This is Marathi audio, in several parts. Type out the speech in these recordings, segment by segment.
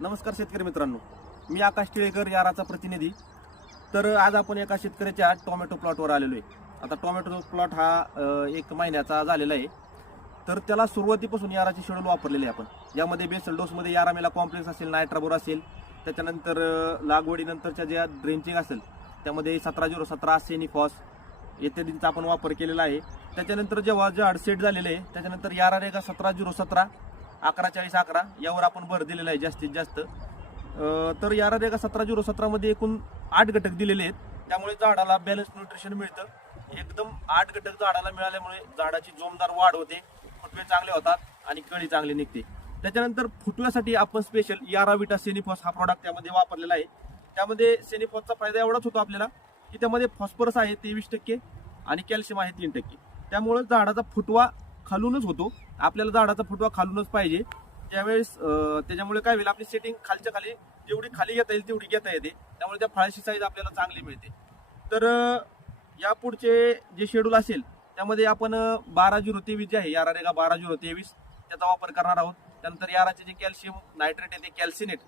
नमस्कार शेतकरी मित्रांनो, मी आकाश टिळेकर याराचा प्रतिनिधी. तर आज आपण एका शेतकऱ्याच्या टोमॅटो प्लॉटवर आलेलो आहे. आता टोमॅटो प्लॉट हा 1 महिन्याचा झालेला आहे. तर त्याला सुरुवातीपासून याराचे शेड्यूल वापरलेले आहे आपण. यामध्ये बेसल डोसमध्ये यारामेला कॉम्प्लेक्स असेल, नायट्राबोर असेल, त्याच्यानंतर लागवडीनंतरच्या ज्या ड्रेंचिंग असेल त्यामध्ये 17-0-17 सेनिफॉस इत्यादींचा आपण वापर केलेला आहे. त्याच्यानंतर जेव्हा झाड सेट झालेले आहे त्याच्यानंतर यारारेगा 17-0-17 11-40-11 यावर आपण भर दिलेला आहे जास्तीत जास्त. तर यारारेगा 17-0-17 मध्ये एकूण 8 घटक दिलेले आहेत. त्यामुळे झाडाला बॅलन्स न्यूट्रिशन मिळतं. एकदम 8 घटक झाडाला मिळाल्यामुळे झाडाची जोमदार वाढ होते, फुटवे चांगले होतात आणि कळी चांगली निघते. त्याच्यानंतर फुटव्यासाठी आपण स्पेशल याराविटा सेनिफॉस हा प्रॉडक्ट त्यामध्ये वापरलेला आहे. त्यामध्ये सेनिफॉसचा फायदा एवढाच होतो आपल्याला की त्यामध्ये फॉस्फरस आहे 23% आणि कॅल्शियम आहे 3%. त्यामुळे झाडाचा फुटवा खालूनच होतो. आपल्याला झाडाचा फुटवा खालूनच पाहिजे. त्यावेळेस त्याच्यामुळे काय होईल, आपली सेटिंग खालच्या खाली जेवढी खाली घेता येईल तेवढी घेता येते. त्यामुळे त्या फळाची साईज आपल्याला चांगली मिळते. तर या पुढचे जे शेड्यूल असेल त्यामध्ये आपण 12-0-23 जे आहे यारारेगा 12-0-23 त्याचा वापर करणार आहोत. त्यानंतर याराचे जे कॅल्शियम नायट्रेट आहे ते कॅल्सिनेट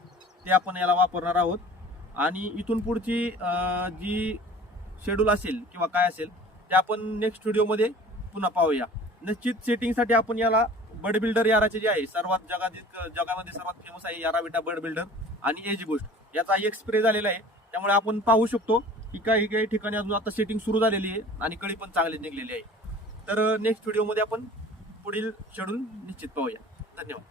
ते आपण याला वापरणार आहोत. आणि इथून पुढची जी शेड्यूल असेल किंवा काय असेल ते आपण नेक्स्ट व्हिडिओमध्ये पुन्हा पाहूया. निश्चित सेटिंगसाठी आपण याला बर्ड बिल्डर याराचे जे आहे सर्वात जगामध्ये सर्वात फेमस आहे याराविटा बर्ड बिल्डर आणि एज बूस्ट याचा एक स्प्रे झालेला आहे. त्यामुळे आपण पाहू शकतो की काही ठिकाणी अजून आता सेटिंग सुरू झालेली आहे आणि कळी पण चांगली निघलेली आहे. तर नेक्स्ट व्हिडिओमध्ये आपण पुढील शेड्यूल निश्चित पाहूया. धन्यवाद.